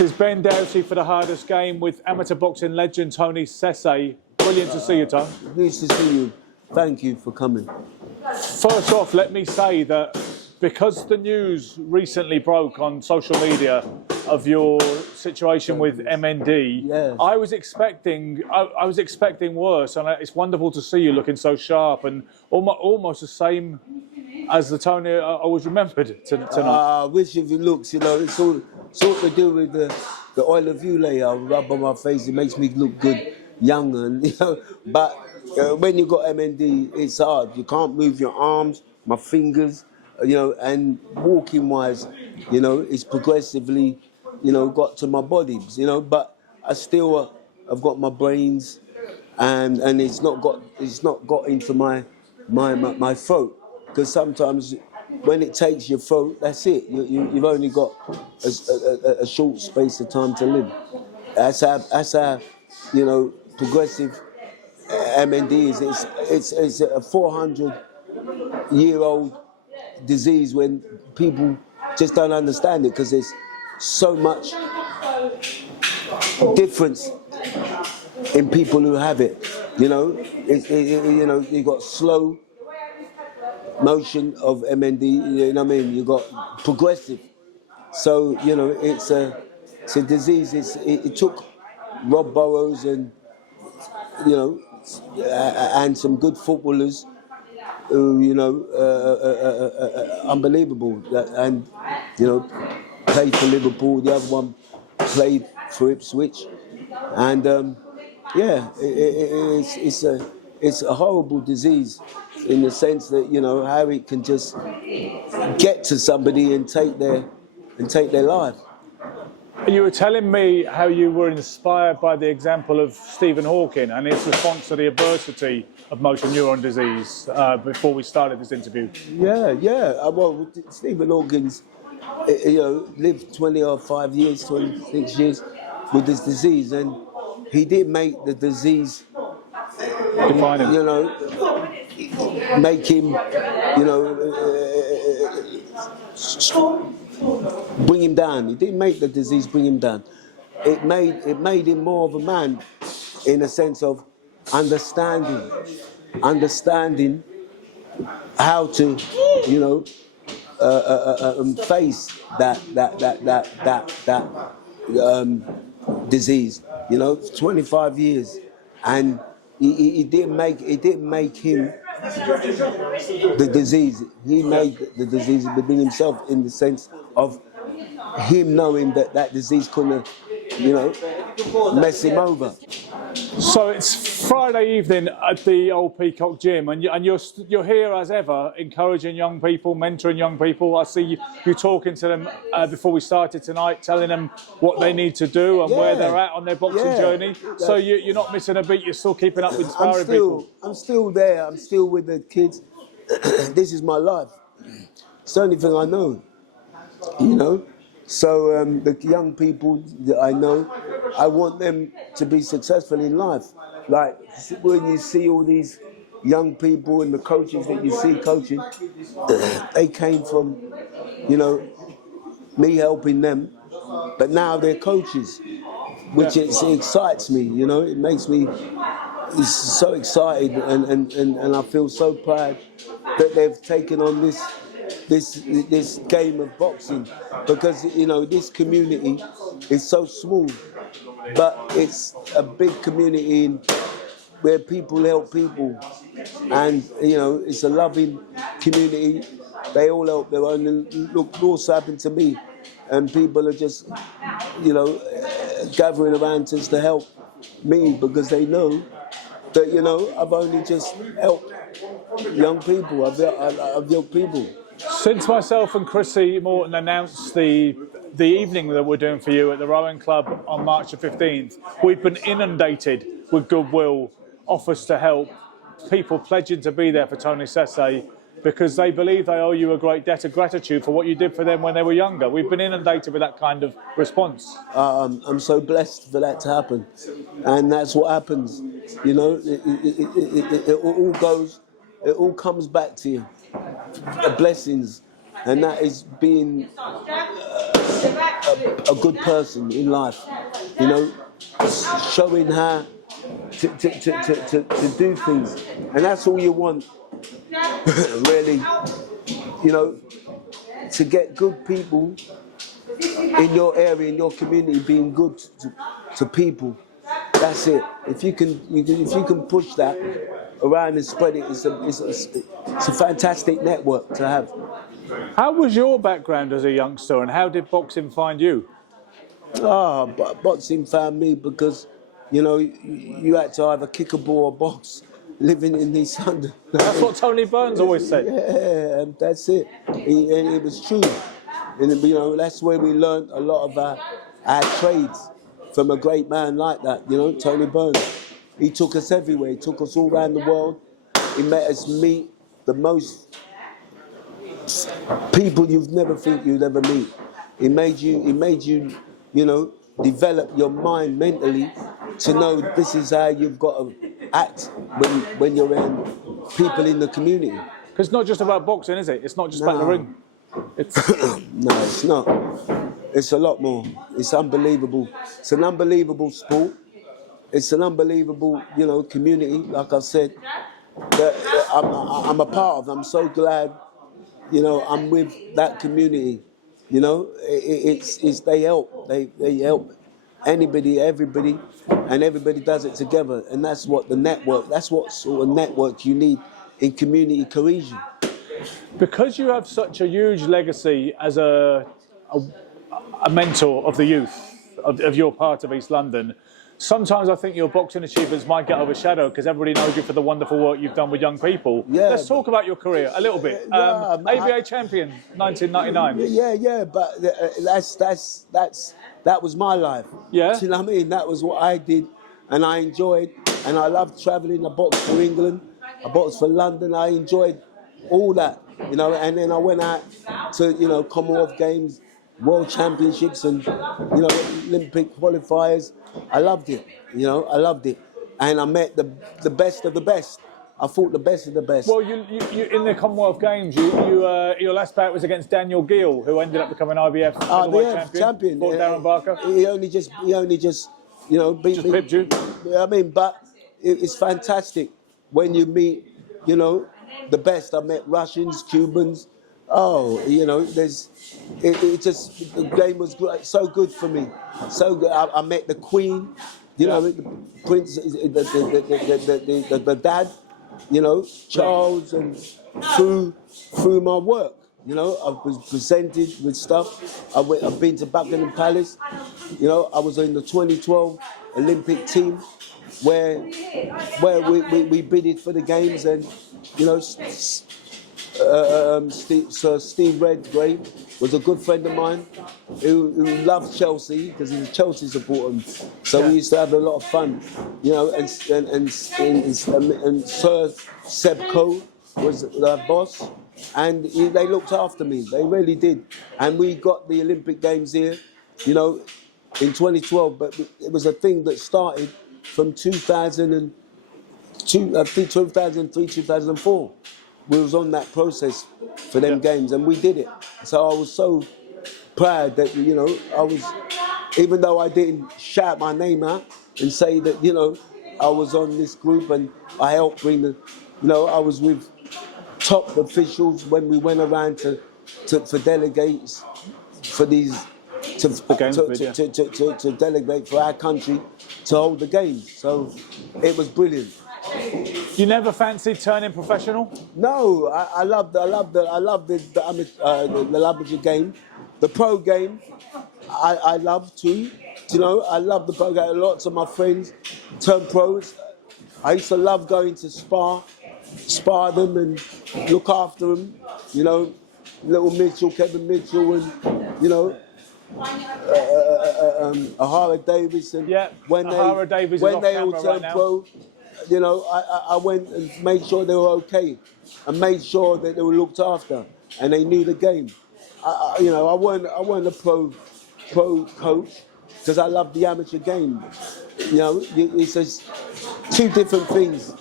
This is Ben Doughty for The Hardest Game with amateur boxing legend Tony Cesay. Brilliant to see you, Tom. Nice to see you. Thank you for coming. First off, let me say that because the news recently broke on social media of your situation with MND, yes. I was expecting worse, and it's wonderful to see you looking so sharp and almost the same as the Tony I always remembered tonight. I wish if it looks, it's all to do with the oil of you layer I rub on my face. It makes me look good, young, and But when you got MND, it's hard. You can't move your arms, my fingers, and walking wise, it's progressively, got to my body, But I still I've got my brains, and it's not got into my throat, because sometimes when it takes your throat, that's it. You've only got a short space of time to live. That's how progressive MND is. It's a 400-year-old disease when people just don't understand it, because there's so much difference in people who have it. You got slow motion of MND. You know what I mean? You got progressive. So it's a disease. It took Rob Burrows and and some good footballers who unbelievable, and played for Liverpool. The other one played for Ipswich, and it's a horrible disease in the sense that how it can just get to somebody and take their life. You were telling me how you were inspired by the example of Stephen Hawking and his response to the adversity of motor neuron disease before we started this interview. Yeah. Well, Stephen Hawking's, lived 25 years, 26 years with this disease, and he did make the disease, define him. Make him, bring him down. He didn't make the disease bring him down. It made him more of a man, in a sense of understanding how to, face that disease. 25 years, and it didn't make him the disease. He made the disease within himself, in the sense of him knowing that disease couldn't, mess him over. So it's Friday evening at the old Peacock Gym, and you're here as ever, encouraging young people, mentoring young people. I see you talking to them before we started tonight, telling them what they need to do and where they're at on their boxing journey. So you're not missing a beat. You're still keeping up with inspiring people. I'm still there. I'm still with the kids. This is my life. It's the only thing I know. So the young people that I know, I want them to be successful in life. Like when you see all these young people and the coaches that you see coaching, they came from, me helping them, but now they're coaches, which it excites me. It makes me so excited, and I feel so proud that they've taken on this game of boxing, because this community is so small, but it's a big community where people help people, and it's a loving community. They all help their own, and look, also happened to me, and people are just gathering around just to help me, because they know that I've only just helped young people. I've helped people. Since myself and Chrissy Morton announced the evening that we're doing for you at the Rowing Club on March the 15th, we've been inundated with goodwill, offers to help, people pledging to be there for Tony Cesay, because they believe they owe you a great debt of gratitude for what you did for them when they were younger. We've been inundated with that kind of response. I'm so blessed for that to happen, and that's what happens. It all comes back to you. Blessings, and that is being a good person in life, you know, showing how to do things. And that's all you want, really, you know, to get good people in your area, in your community, being good to people. That's it. If you can push that around and spread it, it's a fantastic network to have. How was your background as a youngster, and how did boxing find you? But boxing found me because, you know, you had to either kick a ball or box, living in East London. That's what Tony Burns always said. Yeah, and that's it. And it was true. And, you know, that's where we learned a lot of our trades from a great man like that, you know, Tony Burns. He took us everywhere. He took us all around the world. He made us meet the most people you'd never think you'd ever meet. He made you, you know, develop your mind mentally to know this is how you've got to act when you're around people in the community. Because it's not just about boxing, is it? It's not just about the ring. It's No, it's not. It's a lot more. It's unbelievable. It's an unbelievable sport. It's an unbelievable, you know, community. Like I said, that I'm a part of. I'm so glad, you know, I'm with that community. You know, it's they help. They help anybody, everybody, and everybody does it together. And that's what the network. That's what sort of network you need in community cohesion. because you have such a huge legacy as a mentor of the youth of your part of East London. Sometimes I think your boxing achievements might get overshadowed because everybody knows you for the wonderful work you've done with young people. Yeah, let's talk about your career a little bit. ABA champion, 1999. Yeah, but that was my life. Yeah. Do you know what I mean? That was what I did, and I enjoyed, and I loved travelling. I boxed for England, I boxed for London. I enjoyed all that, you know. And then I went out to, you know, Commonwealth Games, World Championships, and, you know, Olympic qualifiers. I loved it, you know. I loved it, and I met the best of the best. I fought the best of the best. Well, you in the Commonwealth Games, your last bout was against Daniel Gill, who ended up becoming IBF world champion. Fought Darren Barker. He only just, you know, beat me. Pipped you. I mean, but it's fantastic when you meet, you know, the best. I met Russians, Cubans. Oh, you know, it just, the game was so good for me. So good. I met the Queen, you know, the Prince, the dad, you know, Charles, and through my work, you know, I was presented with stuff. I've been to Buckingham Palace, you know. I was in the 2012 Olympic team where we bidded for the games, and, you know, Sir Steve Redgrave was a good friend of mine who loved Chelsea because he's a Chelsea supporter. So we used to have a lot of fun, you know. And Sir Seb Coe was the boss, and they looked after me. They really did. And we got the Olympic Games here, you know, in 2012. But it was a thing that started from 2002, I think 2003, 2004. We was on that process for them games, and we did it. So I was so proud that, you know, I was, even though I didn't shout my name out and say that, you know, I was on this group and I helped bring the, you know, I was with top officials when we went around for delegates for these, to delegate for our country to hold the games. So it was brilliant. You never fancied turning professional? No, I love the amateur game, the pro game. I love too. You know, I love the pro game. Lots of my friends turned pros. I used to love going to spar them and look after them. You know, little Mitchell, Kevin Mitchell, and, you know, Ahara Davis, and when they all turned pro. You know, I went and made sure they were okay, and made sure that they were looked after, and they knew the game. You know, I weren't a pro coach because I love the amateur game. You know, it's just two different things.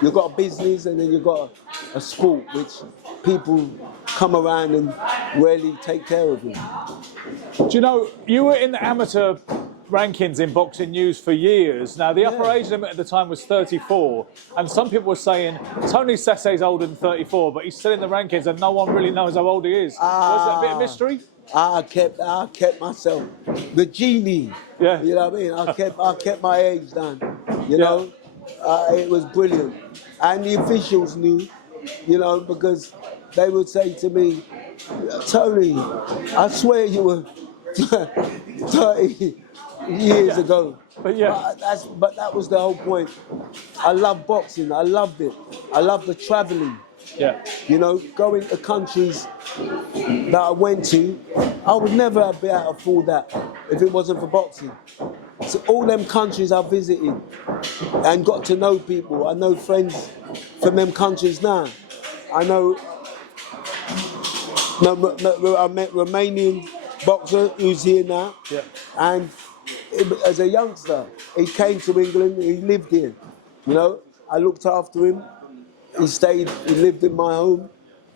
You've got a business, and then you've got a sport which people come around and really take care of you. Do you know, you were in the amateur rankings in Boxing News for years. Now, the upper age limit at the time was 34, and some people were saying Tony Cesay's older than 34, but he's still in the rankings, and no one really knows how old he is. Was that a bit of mystery? I kept myself the genie. Yeah. You know what I mean? I kept my age down. You know, it was brilliant, and the officials knew. You know, because they would say to me, Tony, I swear you were 30 years ago. But yeah. But that was the whole point. I love boxing. I loved it. I loved the traveling. Yeah. You know, going to countries that I went to, I would never be able to afford that if it wasn't for boxing. So all them countries I visited and got to know people. I know friends from them countries now. I know. I met Romanian boxer who's here now, and as a youngster, he came to England. He lived here. You know, I looked after him. He lived in my home,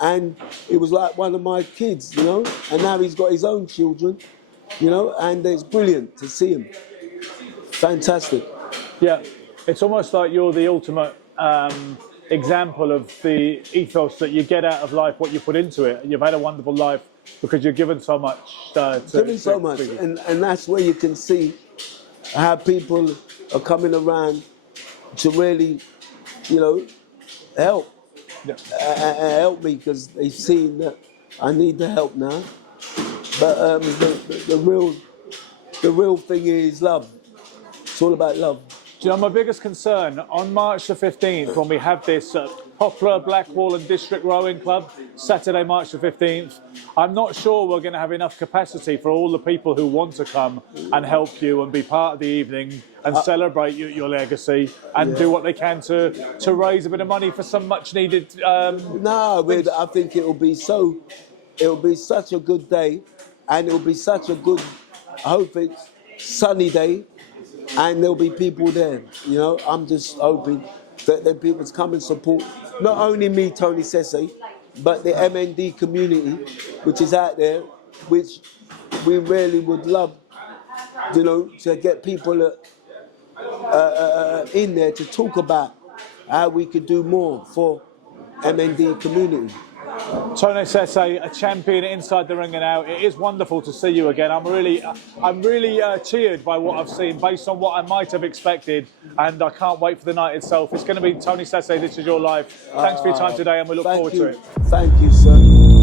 and he was like one of my kids, you know. And now he's got his own children, you know, and it's brilliant to see him. Fantastic. Yeah, it's almost like you're the ultimate example of the ethos that you get out of life, what you put into it. You've had a wonderful life because you're given so much. Given so much, and that's where you can see how people are coming around to really, you know, help me because they've seen that I need the help now. But the real thing is love. It's all about love. Do you know, my biggest concern on March the 15th, when we have this Poplar, Blackwall and District Rowing Club, Saturday, March the 15th, I'm not sure we're going to have enough capacity for all the people who want to come and help you and be part of the evening and celebrate your legacy and do what they can to raise a bit of money for some much needed... No, I think it'll be such a good day, and it'll be such a good, I hope it's sunny day, and there'll be people there. You know, I'm just hoping that people come and support not only me, Tony Cesay, but the MND community, which is out there, which we really would love, you know, to get people in there to talk about how we could do more for MND community. Tony Cesay, a champion inside the ring and out. It is wonderful to see you again. I'm really cheered by what I've seen, based on what I might have expected, and I can't wait for the night itself. It's going to be Tony Cesay. This is your life. Thanks for your time today, and we look forward to it. Thank you, sir.